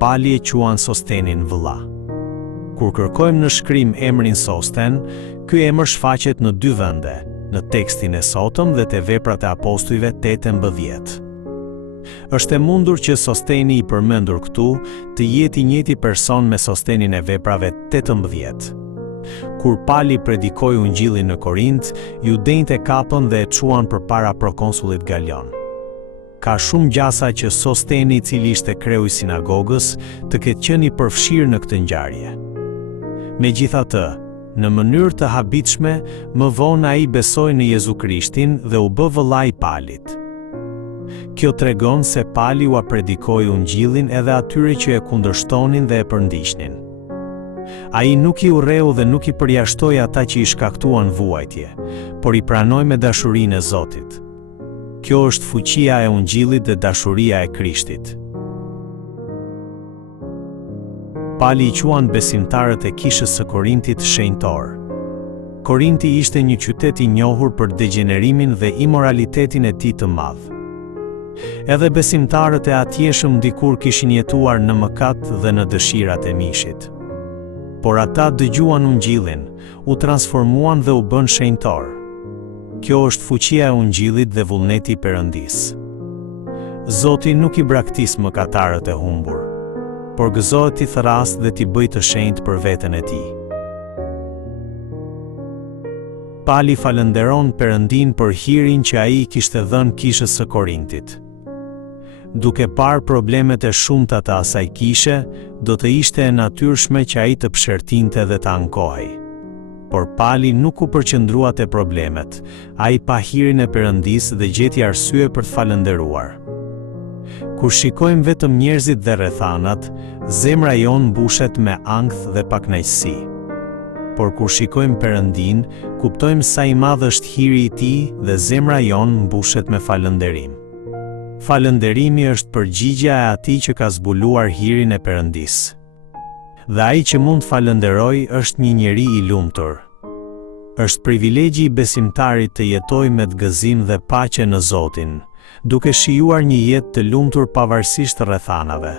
pali e quan Sostenin vëlla. Kur kërkojmë në shkrim emrin Sosten, ky emër shfaqet në 2 vende, në tekstin e sotëm dhe te Veprat e Apostujve 18. Është e mundur që Sosteni i përmendur këtu të jetë i njëjti person me Sostenin e Veprave 18. Kur Pali predikoi ungjillin në Korint, judejt e kapën dhe e çuan përpara prokonsullit Galion. Ka shumë gjasa që Sosteni, i cili ishte kreu i sinagogës, të ketë qenë i përfshirë në këtë ngjarje. Megjithatë, në mënyrë të habitshme, më vonë ai besoi në Jezu Krishtin dhe u bë vëlla i Palit. Kjo tregon se Pali ua predikoi ungjillin edhe atyre që e kundërshtonin dhe e përndiqnin. Ai nuk i urreu dhe nuk i përjashtoi ata që i shkaktuan vuajtje, por i pranoi me dashurinë e Zotit. Kjo është fuqia e ungjillit dhe dashuria e Krishtit. Pali i quan besimtarët e kishës së Korintit shenjtor. Korinti ishte një qytet i njohur për degenerimin dhe imoralitetin e tij të madh. Edhe besimtarët e atjeshëm dikur kishin jetuar në mëkat dhe në dëshirat e mishit. Por ata dëgjuan ungjillin, u transformuan dhe u bën shenjtor. Kjo është fuqia e ungjillit dhe vullneti i Perëndisë. Zoti nuk i braktis mëkatarët e humbur, por gëzohet t'i thras dhe t'i bëjë të shenjtë për veten e tij. Pali falenderon Perëndin për hirin që ai i kishte dhënë kishës së Korintit. Duke parë problemet e shumta të asaj kishe, do të ishte e natyrshme që ai të pëshertinte dhe të ankohej. Por Pali nuk u përqendrua te problemet, ai pa hirin e Perëndisë dhe gjeti arsye për të falënderuar. Kur shikojmë vetëm njerëzit dhe rrethanat, zemra jon mbushet me ankth dhe pakënaqësi. Por kur shikojmë Perëndin, kuptojmë sa i madh është hiri i tij dhe zemra jon mbushet me falënderim. Falënderimi është përgjigjja e atij që ka zbuluar hirin e Perëndisë. Dhe ai që mund të falënderojë është një njeri i lumtur. Është privilegji i besimtarit të jetojë me gëzim dhe paqe në Zotin, duke shijuar një jetë të lumtur pavarësisht rrethanave.